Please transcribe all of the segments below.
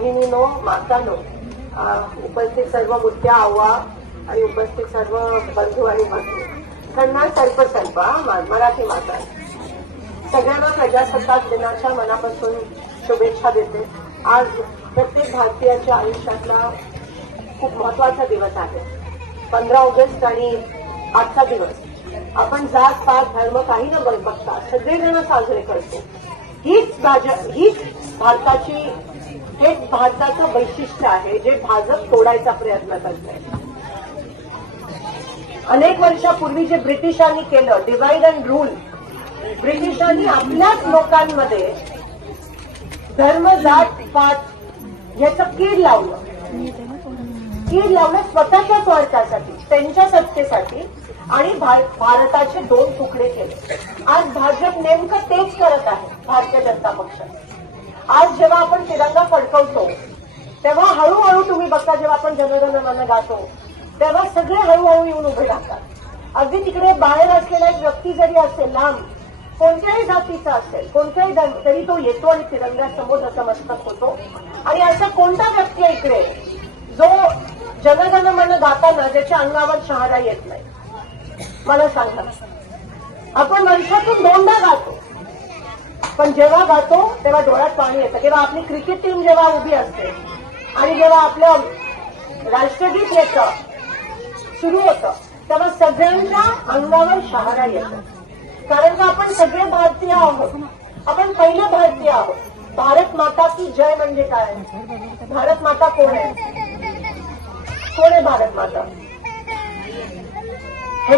भगिनीनो, मातानो, उपस्थित सर्व मुद्द्या आव्हा आणि उपस्थित सर्व बंधू आणि भगिनी, कन्नड सर्प मराठी माता, सगळ्यांना प्रजासत्ताक दिनाच्या मनापासून शुभेच्छा देते. आज प्रत्येक भारतीयाच्या आयुष्यातला खूप महत्वाचा दिवस आहे. 15 ऑगस्ट आणि आजचा दिवस आपण जात पात धर्म काही न बघता सगळेजण साजरे करतो. हेच भारताचं वैशिष्ट्य आहे जे भाजप तोडायचा प्रयत्न करते. अनेक वर्षापूर्वी जे ब्रिटिशांनी केलं डिवाइड अँड रूल, ब्रिटिशांनी आपल्याच लोकांमध्ये धर्म जात पात याचं कीड लावलं स्वतःच्या स्वार्थासाठी, त्यांच्या सत्तेसाठी, आणि भारताचे 2 तुकडे केले. आज भाजप नेमकं तेच करत आहे. भारतीय जनता पक्ष आज जेव्हा आपण तिरंगा फडकवतो तेव्हा हळूहळू तुम्ही बघता, जेव्हा आपण जनगण मन गातो तेव्हा सगळे हळूहळू येऊन उभे राहतात. अगदी तिकडे बाहेर असलेला एक व्यक्ती जरी असेल, लांब कोणत्याही जातीचा असेल, कोणत्याही तरी तो येतो आणि तिरंग्यासमोर नतमस्तक होतो. आणि असा कोणता व्यक्ती आहे इकडे जो जनगण मन गाताना ज्याच्या अंगावर शहारा येत नाही? मला सांगा. आपण वर्षातून 2दा गातो, पण जेव्हा गातो तेव्हा डोळ्यात पाणी येतं. तेव्हा आपली क्रिकेट टीम जेव्हा उभी असते आणि जेव्हा आपलं राष्ट्रगीत येतं, सुरू होतं, तेव्हा सगळ्यांच्या अंगावर शहारा येतो. कारण का आपण सगळे भारतीय आहोत. आपण पहिले भारतीय आहोत. भारत माता की जय म्हणजे काय? भारत माता कोण आहे? कोण आहे भारत माता? हे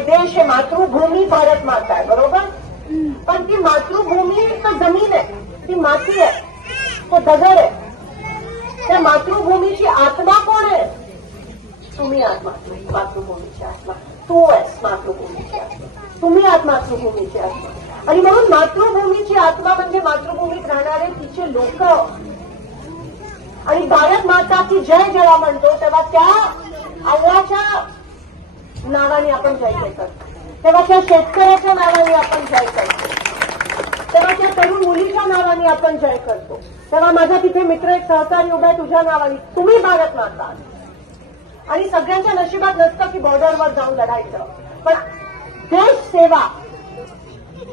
देश, हे मातृभूमी भारत माता आहे, बरोबर? पण ती मातृभूमी तर जमीन आहे, ती माती आहे, तो दगड आहे. त्या मातृभूमीची आत्मा कोण आहे? तुम्ही आत्मा, मातृभूमीची आत्मा. तू आहेस मातृभूमीची आत्मा, तुम्ही आहात मातृभूमीची आत्मा. आणि म्हणून मातृभूमीची आत्मा म्हणजे मातृभूमीत राहणारे तिचे लोक. आणि भारत माता की जय जेव्हा म्हणतो तेव्हा त्या अव्वाच्या नावाने आपण जय करतो, तेव्हा त्या शेतकऱ्याच्या नावाने आपण जय करतो, तेव्हा त्या तरुण मुलीच्या नावाने आपण जय करतो. तेव्हा माझा तिथे मित्र एक सहकारी उभा आहे तुझ्या नावाने. तुम्ही भारत माता. आणि सगळ्यांच्या नशिबात नसतं की बॉर्डरवर जाऊन लढायचं, पण देश सेवा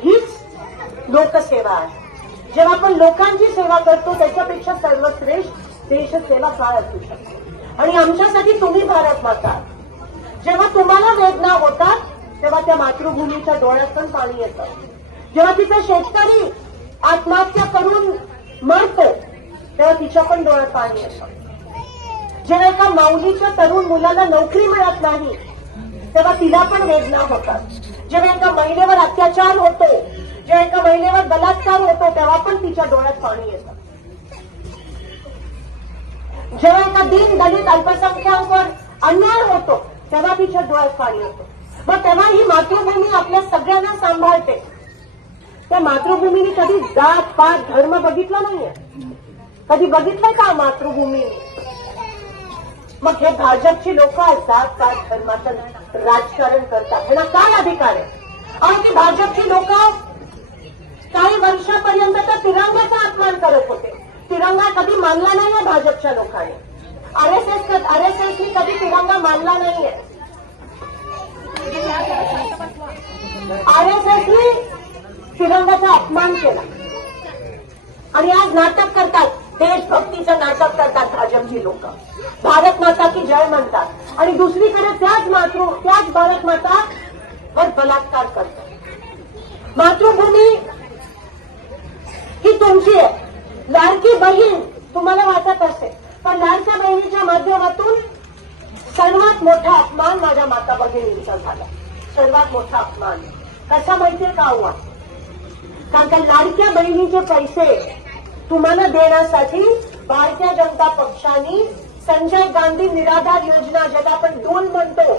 हीच लोकसेवा आहे. जेव्हा आपण लोकांची सेवा करतो त्याच्यापेक्षा सर्वश्रेष्ठ देशसेवा काय असू शकते? आणि आमच्यासाठी तुम्ही भारत माता. जेव्हा तुम्हाला वेदना होतात तेव्हा त्या मातृभूमीच्या डोळ्यातून पाणी येतं. जेव्हा तिचा शेतकरी आत्महत्या करून मरतो तेव्हा तिच्या पण डोळ्यात पाणी येतं. जेव्हा एका माऊलीच्या तरुण मुलाला नोकरी मिळत नाही तेव्हा तिला पण वेदना होतात. जेव्हा एका महिलेवर अत्याचार होतो, जेव्हा एका महिलेवर बलात्कार होतो तेव्हा पण तिच्या डोळ्यात पाणी येतं. जेव्हा एका दीन दलित अल्पसंख्याकांवर अन्याय होतो तेव्हा तिच्या डोळ्यात पाणी येतं. मग तेव्हा ही मातृभूमी आपल्या सगळ्यांना सांभाळते. त्या मातृभूमीने कधी जात पात धर्म बघितला नाहीये. कधी बघितलंय का मातृभूमी? मग हे भाजपची लोक जात पात धर्माचं राजकारण करतात. ह्यांना काय अधिकार आहे? आणि ती भाजपची लोक काही वर्षापर्यंत तर तिरंगाचा अपमान करत होते. तिरंगा कधी मानला नाहीये भाजपच्या लोकांनी. आरएसएसनी कधी तिरंगा मानला नाहीये. आरएसएसनी तिरंगाचा अपमान केला आणि आज नाटक करतात, देशभक्तीचं नाटक करतात भाजपची लोक. भारत माता की जय म्हणतात आणि दुसरीकडे त्याच भारत माता वर बलात्कार करतात. मातृभूमी ही तुमची आहे. लाडकी बहीण तुम्हाला वाटत असेल, पण लाडक्या बहिणीच्या माध्यमातून सर्वात मोठा अपमान माझ्या माता भगिनींचा झाला. सर्वात मोठा अपमान कसा माहितीये का हुआ? कारण का लाडक्या बहिणीचे पैसे तुम्हाला देण्यासाठी भारतीय जनता पक्षाने संजय गांधी निराधार योजना, ज्याला आपण डोल म्हणतो,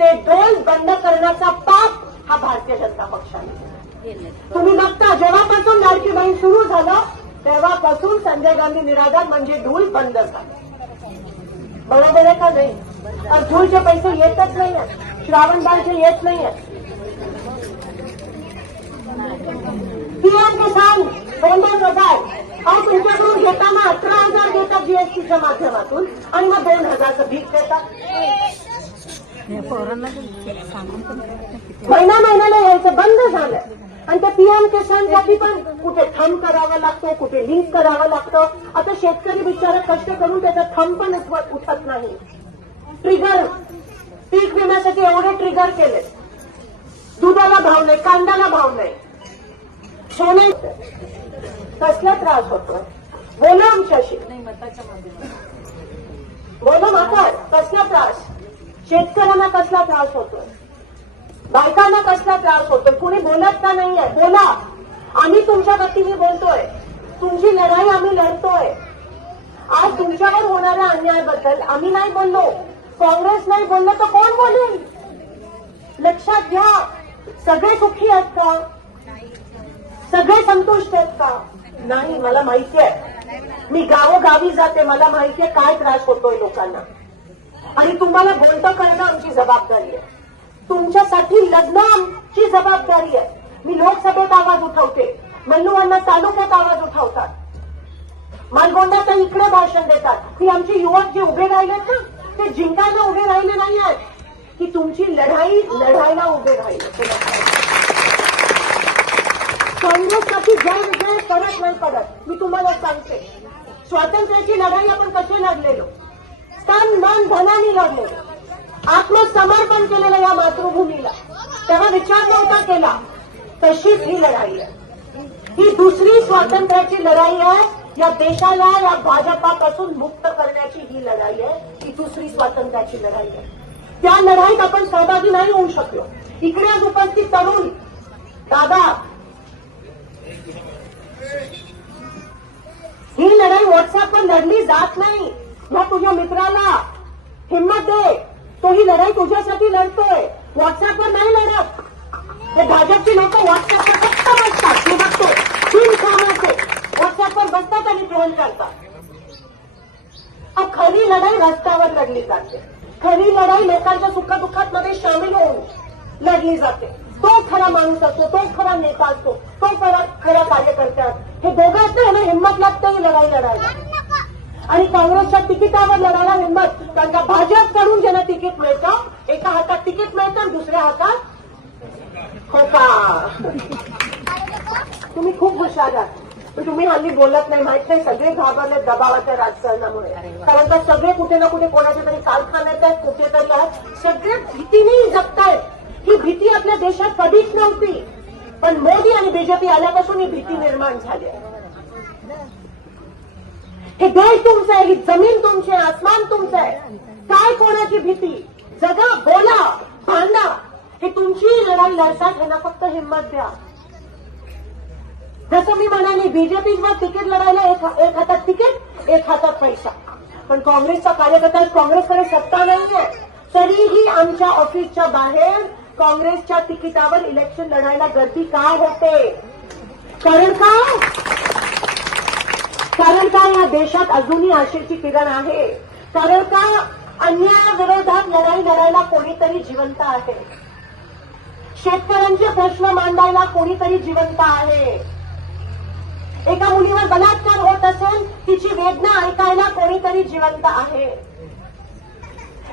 ते डोल बंद करण्याचा पाप हा भारतीय जनता पक्षाने. तुम्ही बघता जेव्हापासून लाडकी बहीण सुरू झालं तेव्हापासून संजय गांधी निराधार म्हणजे डूल बंद झाला. बरोबर आहे का नाही? और डूलचे पैसे येतच नाहीये, श्रावण बाळचे येत नाहीये. पीएम किसान 50,000 तुमच्याकडून घेताना टीव्हीच्या माध्यमातून आणि मग 2000चं भीक देतात. महिन्याला यायचं बंद झालंय. आणि त्या पीएम किसानसाठी पण कुठे थंब करावा लागतो, कुठे लिंक करावं लागतं. आता शेतकरी बिचारा कष्ट करून त्याचा थंब पण उठत नाही. ट्रिगर, पीक विम्यासाठी एवढे ट्रिगर केले, दुधाला भाव नाही, कांद्याला भाव नाही, सोने कसला त्रास होतोय. बोला आमच्याशी, बोला माता, कसला त्रास, शेतकऱ्यांना कसला त्रास होतोय, बायकांना कसला त्रास होतोय, कुणी बोलत का नाहीये. बोला, आम्ही तुमच्या वतीने बोलतोय, तुमची लढाई आम्ही लढतोय. आज तुमच्यावर होणाऱ्या अन्यायाबद्दल आम्ही नाही बोललो, काँग्रेस नाही बोललं तर कोण बोलेल. लक्षात घ्या, सगळे सुखी आहेत का, सगळे संतुष्ट आहेत का. नाही, मला माहिती आहे, मी गावोगावी जाते, मला माहिती आहे काय त्रास होतोय लोकांना. आणि तुम्हाला बोलतं करणं आमची जबाबदारी आहे, तुमच्यासाठी लढणं आमची जबाबदारी आहे. मी लोकसभेत आवाज उठवते, मल्लूअण्णा तालुक्यात आवाज उठवतात, मालगोंड्यात इकडे भाषण देतात. ही आमची युवक जे उभे राहिलेत ना, ते जिंकायला उभे राहिले नाही आहेत, की तुमची लढाई लढायला उभे राहिले. काँग्रेससाठी जय विजय परत नाही पडत. मी तुम्हाला सांगते, स्वातंत्र्याची लढाई आपण कशी लढलेलो, तन मन धनाने लढलेलो, आत्मसमर्पण केलेलं या मातृभूमीला, तेव्हा विचार नव्हता केला. तशीच ही लढाई आहे, ही दुसरी स्वातंत्र्याची लढाई आहे. या देशाला या भाजपापासून मुक्त करण्याची ही लढाई आहे, ही दुसरी स्वातंत्र्याची लढाई आहे. त्या लढाईत आपण सहभागी नाही होऊ शकलो. इकडे आज उपस्थित तरुण दादा, ही लढाई व्हॉट्सअपवर लढली जात नाही. या तुझ्या मित्राला हिंमत दे, तो ही लढाई तुझ्यासाठी लढतोय, व्हॉट्सअपवर नाही लढत. हे भाजपची लोक व्हॉट्सअपवर फक्त बसतात, मी बघतो तीन कामाचे व्हॉट्सअपवर बसतात आणि ट्रोल करतात. खरी लढाई रस्त्यावर लढली जाते, खरी लढाई लोकांच्या सुखदुःखात मध्ये सामील होऊन लढली जाते. तो खरा माणूस असतो, तो खरा नेता असतो, तो खरा कार्यकर्ता. हे दोघं असतं, ह्याला हिंमत लागते ही लढाई लढायला. आणि काँग्रेसच्या तिकिटावर लढायला हिंमत, कारण का भाजपकडून ज्यांना तिकीट मिळतं, एका हातात तिकीट मिळतं आणि दुसऱ्या हातात होता. तुम्ही खूप हुशार आहात, पण तुम्ही हल्ली बोलत नाही. माहित नाही, सगळे घाबरले दबावाच्या राजकारणामुळे. कारण का सगळे कुठे ना कुठे कोणाच्या तरी कारखान्यात आहेत, कुठेतरी आहेत, सगळे भीतीने जगतायत. ही भीती आपल्या देशात कधीच नव्हती, पण मोदी आणि बीजेपी आल्यापासून ही भीती निर्माण झाली आहे. हे देश तुमचं आहे, ही जमीन तुमची आहे, आसमान तुमचं आहे. काय कोणाची भीती, जगा, बोला, भांडा. हे तुमची लढाई लढतात, ह्यांना फक्त हिंमत द्या. जसं मी म्हणाले, बीजेपीवर तिकीट लढायला एक हातात तिकीट, एक हातात पैसा. पण काँग्रेसचा कार्यकर्ता, काँग्रेसकडे सत्ता नाहीये, तरीही आमच्या ऑफिसच्या बाहेर काँग्रेसच्या तिकिटावर इलेक्शन लढायला गर्दी का होते. कारण का या देशात अजूनही आशेची किरण आहे. कारण का अन्यायाविरोधात लढाई लढायला कोणीतरी जिवंत आहे, शेतकऱ्यांचे प्रश्न मांडायला कोणीतरी जिवंत आहे. एका मुलीवर बलात्कार होत असेल, तिची वेदना ऐकायला कोणीतरी जिवंत आहे.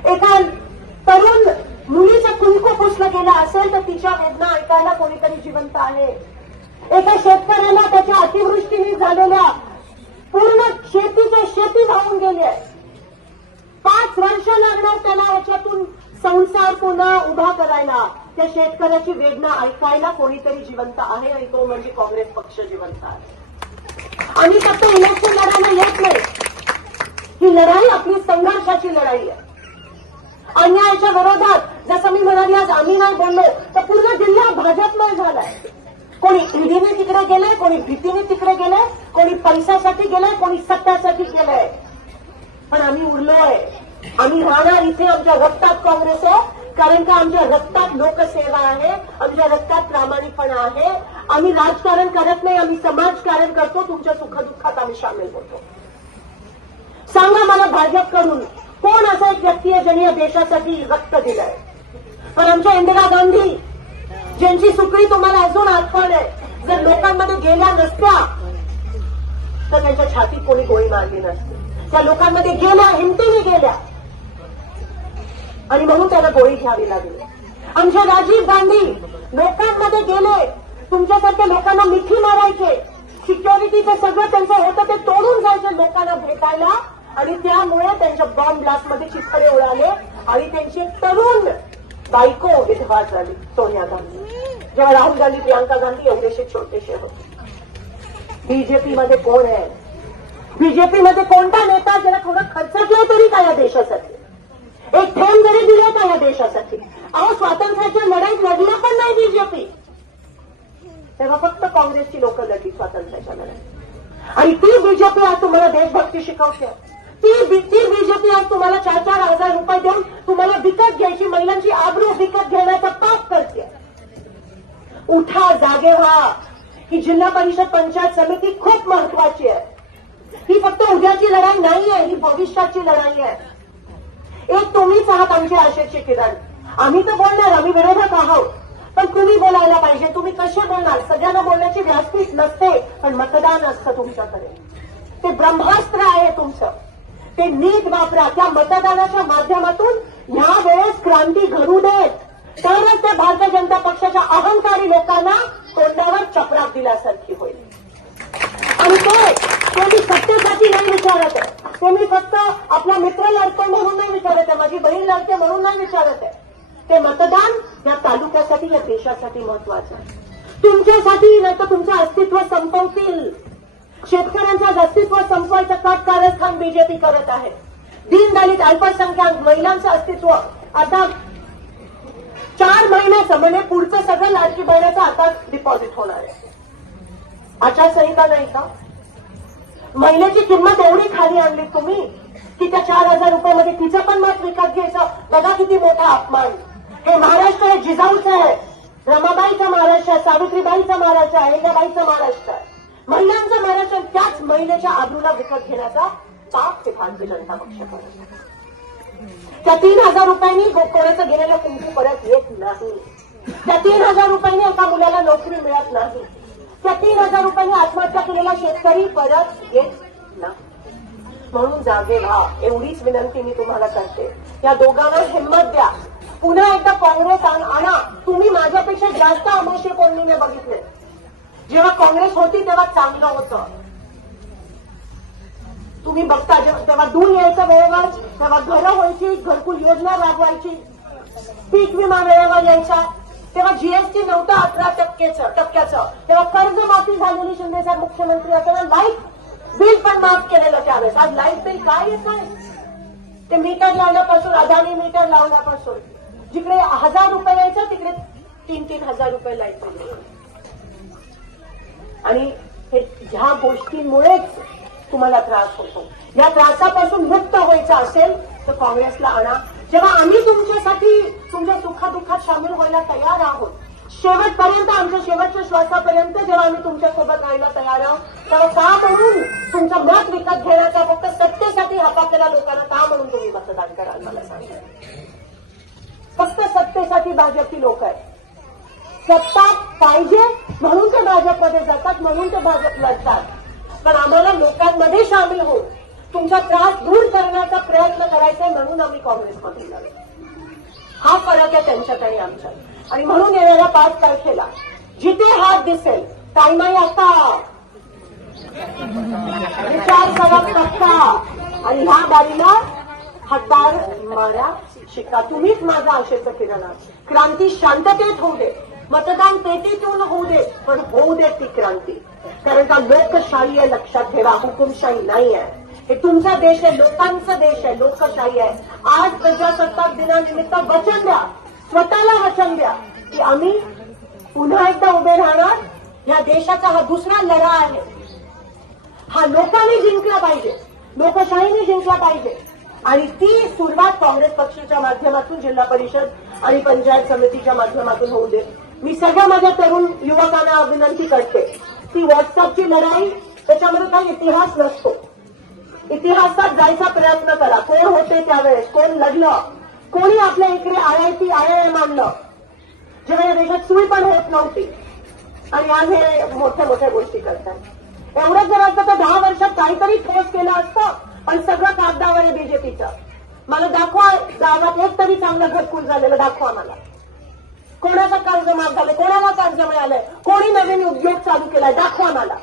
एका तरुण मुलीचं कुंकू पुसलं गेलं असेल तर तिच्या वेदना ऐकायला कोणीतरी जिवंत आहे. एका शेतकऱ्याला त्याच्या अतिवृष्टीने झालेल्या पूर्ण शेती वाहून गेली आहे, 5 वर्ष लागणार त्याला याच्यातून संसार पुन्हा उभा करायला. त्या शेतकऱ्याची वेदना ऐकायला कोणीतरी जिवंत आहे, आणि तो म्हणजे काँग्रेस पक्ष जिवंत आहे. आम्ही फक्त इलेक्शन लढायला येत नाही, ही लढाई आपली संघर्षाची लढाई आहे. अन्यायाच्या विरोधात, जसं मी म्हणाली, आज आम्ही नाही बोललो तर पूर्ण जिल्हा भाजपमय झालाय. कोणी ईडीने तिकडे गेलंय, कोणी भीतीने तिकडे गेलंय, कोणी पैशासाठी गेलंय, कोणी सत्तासाठी गेलंय. पण आम्ही उरलोय, आम्ही राहणार इथे. आमच्या रक्तात काँग्रेस आहे, कारण का आमच्या रक्तात लोकसेवा आहे, आमच्या रक्तात प्रामाणिकपणा आहे. आम्ही राजकारण करत नाही, आम्ही समाजकारण करतो. तुमच्या सुखदुःखात आम्ही सामील होतो. सांगा मला, भाजपकडून कोण असा एक व्यक्ती आहे ज्यांनी या देशासाठी रक्त दिलंय. पण आमच्या इंदिरा गांधी, ज्यांची सुकळी तुम्हाला अजून आठवण आहे, जर लोकांमध्ये गेल्या नसत्या तर त्यांच्या छातीत कोणी गोळी मारली नसती. त्या लोकांमध्ये गेल्या, हिमतीने गेल्या आणि म्हणून त्याला गोळी घ्यावी लागली. आमचे राजीव गांधी लोकांमध्ये गेले, तुमच्यासारख्या लोकांना मिठी मारायचे, सिक्युरिटीचं सगळं त्यांचं होतं ते तोडून जायचे लोकांना भेटायला आणि त्यामुळे त्यांच्या बॉम्ब ब्लास्टमध्ये चिथडे उडाले आणि त्यांची तरुण बायको विधवा झाली सोनिया गांधी. जेव्हा राहुल गांधी, प्रियांका गांधी एवढेसे छोटेसे होते. बीजेपीमध्ये कोण आहे? बीजेपीमध्ये कोणता नेता ज्याला थोडं खर्चटलं तरी का या देशासाठी? एक थेंब जरी दिलं का या देशासाठी? अहो, स्वातंत्र्याच्या लढाईत लढलं पण नाही बीजेपी. तेव्हा फक्त काँग्रेसची लोक लढली स्वातंत्र्याच्या लढाईत. आणि ती बीजेपी आज तुम्हाला देशभक्ती शिकवते. ती बीजेपी आज तुम्हाला 4-4 हजार रुपये देऊन तुम्हाला विकत घ्यायची, महिलांची आबरू विकत घेण्याचा पाप करते. उठा, जागे व्हा. ही जिल्हा परिषद पंचायत समिती खूप महत्वाची आहे. ही फक्त उद्याची लढाई नाहीये, ही भविष्याची लढाई आहे. एक तुम्हीच आहात आमची आशेची किरण. आम्ही तर बोलणार, आम्ही विरोधक आहोत, पण तुम्ही बोलायला पाहिजे. तुम्ही कसे बोलणार? सगळ्यांना बोलण्याची व्यासपीठ नसते, पण मतदान असतं तुमच्याकडे. ते ब्रह्मास्त्र आहे तुमचं, ते नीट वापरा. त्या मतदानाच्या माध्यमातून ह्या वेळेस क्रांती घडू देत, तरच त्या भारतीय जनता पक्षाच्या अहंकारी लोकांना तोंडावर चपराक दिल्यासारखी होईल. आणि ते मी सत्तेसाठी नाही विचारत आहे, ते मी फक्त आपला मित्र लढतो म्हणून नाही विचारत आहे, माझी बहीण लढते म्हणून नाही विचारत आहे. ते मतदान या तालुक्यासाठी, या देशासाठी महत्वाचं आहे. तुमच्यासाठी नाही तर तुमचं अस्तित्व संपवतील. शेतकऱ्यांचं अस्तित्व संपवायचं कारस्थान बीजेपी करत आहे. दीनदलित, अल्पसंख्याक, महिलांचं अस्तित्व आता 4 महिन्याचं म्हणजे पुढचं सगळं लाडकी बहिणीचं आता डिपॉझिट होणार आहे. आचारसंहिता नाही का? महिलेची किंमत एवढी खाली आणली तुम्ही की त्या 4,000 रुपयामध्ये तिचं पण मत विकत घ्यायचं. बघा किती मोठा अपमान. हे महाराष्ट्र आहे, जिजाऊचं आहे, रमाबाईचं महाराष्ट्र आहे, सावित्रीबाईचं महाराष्ट्र आहे, अहिल्याबाईचं महाराष्ट्र आहे, महिलांचं महाराष्ट्र. त्याच महिलेच्या आबरूला विकत घेण्याचा पाप हे भारतीय जनता पक्ष करत. त्या 3,000 रुपयांनी कोणाचं गेलेलं कुंकू परत येत नाही. त्या 3,000 रुपयांनी एका मुलाला नोकरी मिळत नाही. त्या 3,000 रुपयांनी आत्महत्या केलेला शेतकरी परत येत नाही. म्हणून जागे व्हा, एवढीच विनंती मी तुम्हाला करते. या दोघांना हिंमत द्या. पुन्हा एकदा काँग्रेस आणा. तुम्ही माझ्यापेक्षा जास्त आमोशे कोणीने बघितले. जेव्हा काँग्रेस होती तेव्हा चांगलं होतं. तुम्ही बघता तेव्हा दूर यायचं वेळेवर, तेव्हा घरं व्हायची, घरकुल योजना राबवायची, पीक विमा वेळेवर यायचा, तेव्हा जीएसटी नव्हतं 18% तेव्हा कर्जमाफी झालेली. शिंदे साहेब मुख्यमंत्री असताना लाईट बिल पण माफ केलेलं त्यावेळेस. आज लाईट बिल काय येत आहे? ते मीटर लावण्यापासून, अदानी मीटर लावण्यापासून, जिकडे 1,000 रुपये यायचं तिकडे 3-3 हजार रुपये लाईट बिल. आणि हे ह्या गोष्टींमुळेच तुम्हाला त्रास होतो. या त्रासापासून मुक्त व्हायचं असेल तर काँग्रेसला आणा. जेव्हा आम्ही तुमच्यासाठी, तुमच्या सुखादुःखात सामील व्हायला तयार आहोत, शेवटपर्यंत, आमच्या शेवटच्या श्वासापर्यंत जेव्हा आम्ही तुमच्यासोबत राहायला तयार आहोत, तेव्हा का म्हणून तुमचं मत विकत घेण्याचा, फक्त सत्तेसाठी हापाकलेल्या लोकांना का म्हणून तुम्ही मतदान कराल मला सांगा. फक्त सत्तेसाठी भाजपची लोक आहेत. सत्ता पाहिजे म्हणून ते भाजपमध्ये जातात, म्हणून ते भाजप लढतात. पण आम्हाला लोकांमध्ये सामील होऊन तुमचा त्रास दूर करण्याचा प्रयत्न करायचा आहे, म्हणून आम्ही काँग्रेसमध्ये लागलो. हा फरक आहे त्यांच्यात आणि आमच्यात. आणि म्हणून येणाऱ्या 5 तारखेला जिथे हात दिसेल, टाइमाई आता विचार करा टक्का आणि ह्या बारीला हातार मारा शिका. तुम्हीच माझा आशेचं किरण आहात. क्रांती शांततेत होऊ दे, मतदान पेटीतून होऊ दे, पण होऊ दे ती क्रांती. कारण का लोकशाही आहे, लक्षात ठेवा, हुकुमशाही नाही आहे. हे तुमचा देश आहे, लोकांचा देश आहे, लोकशाही आहे. आज प्रजासत्ताक दिनानिमित्त वचन द्या, स्वतःला वचन द्या की आम्ही पुन्हा एकदा उभे राहणार. या देशाचा हा दुसरा लढा आहे. हा लोकांनी जिंकला पाहिजे, लोकशाहीने जिंकला पाहिजे. आणि ती सुरुवात काँग्रेस पक्षाच्या माध्यमातून, जिल्हा परिषद आणि पंचायत समितीच्या माध्यमातून होऊ दे. मी सगळ्या माझ्या तरुण युवकांना विनंती करते, ती व्हॉट्सअपची लढाई, त्याच्यामध्ये काही इतिहास नसतो. इतिहासात जायचा प्रयत्न करा. कोण होते त्यावेळेस, कोण लढलं, कोणी आपल्या इकडे IIT IIM आणलं, जेव्हा या देशात सुई पण होत नव्हती. आणि आज हे मोठ्या मोठ्या गोष्टी करतात. एवढंच जर असतं तर 10 वर्षात काहीतरी ठोस केलं असतं. पण सगळं कागदावर आहे बीजेपीचं. मला दाखवा गावात एक तरी चांगलं घरकुल झालेलं दाखवा मला. कोणाचं कर्ज माफ झालं, कोणाला कर्ज मिळालंय, कोणी नवीन उद्योग चालू केलाय दाखवा मला.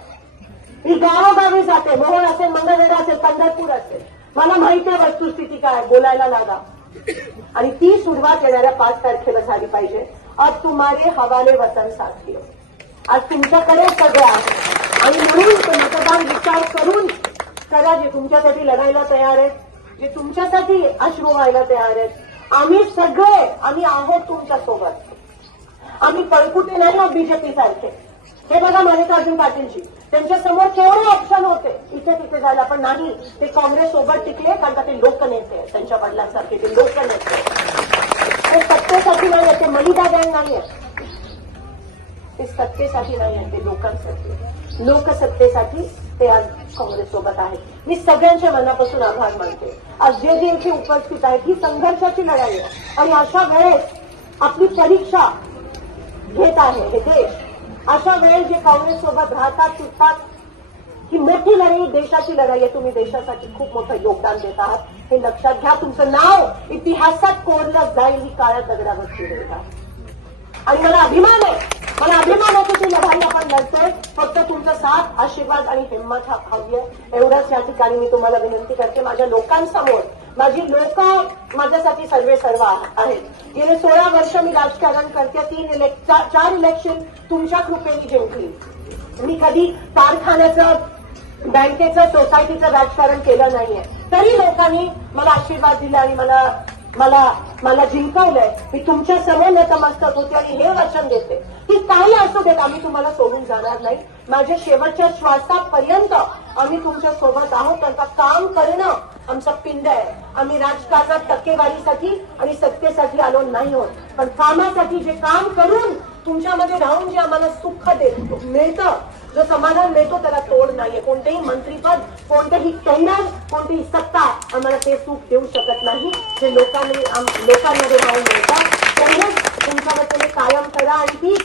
मी गावोगावी जाते, मोहोळ असेल, मंगळवेढा असेल, पंढरपूर असेल, मला माहिती आहे वस्तुस्थिती काय, बोलायला लागा. आणि ती सुरुवात येणाऱ्या 5 तारखेला झाली पाहिजे. अब तुम्हारे हवाले वतन साथियों, आज तुमच्याकडे सगळे आहे आणि म्हणून ते मतदान विचार करून करा. जे तुमच्यासाठी लढायला तयार आहेत, जे तुमच्यासाठी अश्रू व्हायला तयार आहेत, आम्ही आहोत तुमच्यासोबत. आम्ही पळकुटे नाही आहोत बीजेपी सारखे. हे बघा मल्लिकार्जुन पाटीलजी, त्यांच्या समोर केवढे ऑप्शन होते इथे तिथे जायला, पण नाही, ते काँग्रेस सोबत टिकले कारण का ते लोकनेते, त्यांच्या वडिलांसारखे ते लोकनेते. ते सत्तेसाठी नाही आहेत, ते मलिदा गँग नाही आहेत, ते सत्तेसाठी नाही आहेत, ते लोकांसाठी, लोकसत्तेसाठी ते आज काँग्रेस सोबत आहेत. मी सगळ्यांच्या मनापासून आभार मानते. आज जे जे इथे उपस्थित आहेत, ही संघर्षाची लढाई आहे आणि अशा वेळेस आपली परीक्षा घेत आहे हे देश. अशा वेळेस जे काँग्रेस सोबत राहतात सुटतात, ही मोठी लढाई, देशाची लढाई आहे. तुम्ही देशासाठी खूप मोठं योगदान देत आहात, हे लक्षात घ्या. तुमचं नाव इतिहासात कोरलं जाईल ही काळ्या दगडावरची रेघ आहे. आणि मला अभिमान आहे की ती लढाई आपण लढतोय. फक्त तुमचा साथ, आशीर्वाद आणि हिंमत हवी आहे. एवढंच या ठिकाणी मी तुम्हाला विनंती करते. माझ्या लोकांसमोर, माझी लोक माझ्यासाठी सर्व आहेत. गेले 16 वर्ष मी राजकारण करते. 4 इलेक्शन तुमच्या कृपेने जिंकली. मी कधी कारखान्याचं, बँकेचं, सोसायटीचं राजकारण केलं नाहीये. तरी लोकांनी मला आशीर्वाद दिला आणि मला जिंकवलंय. मी तुमच्या समोर नतमस्तक होते आणि हे वचन देते की काही असू देत, आम्ही तुम्हाला सोडून जाणार नाही. माझ्या शेवटच्या श्वासापर्यंत आम्ही तुमच्या सोबत आहोत. त्यांचा काम करणं आमचा पिंड आहे. आम्ही राजकारणात टक्केवारीसाठी आणि सत्तेसाठी आलो नाही आहोत, पण कामासाठी, जे काम करून तुमच्यामध्ये राहून जे आम्हाला सुख मिळतं, जो समाधान मिळतो, त्याला तोड नाहीये. कोणतेही मंत्रीपद, कोणतेही टेंडर, कोणतीही सत्ता आम्हाला ते सुख देऊ शकत नाही जे लोकांमध्ये राहून मिळतात. त्यामुळे तुमच्या वतीने कायम करा आणि ती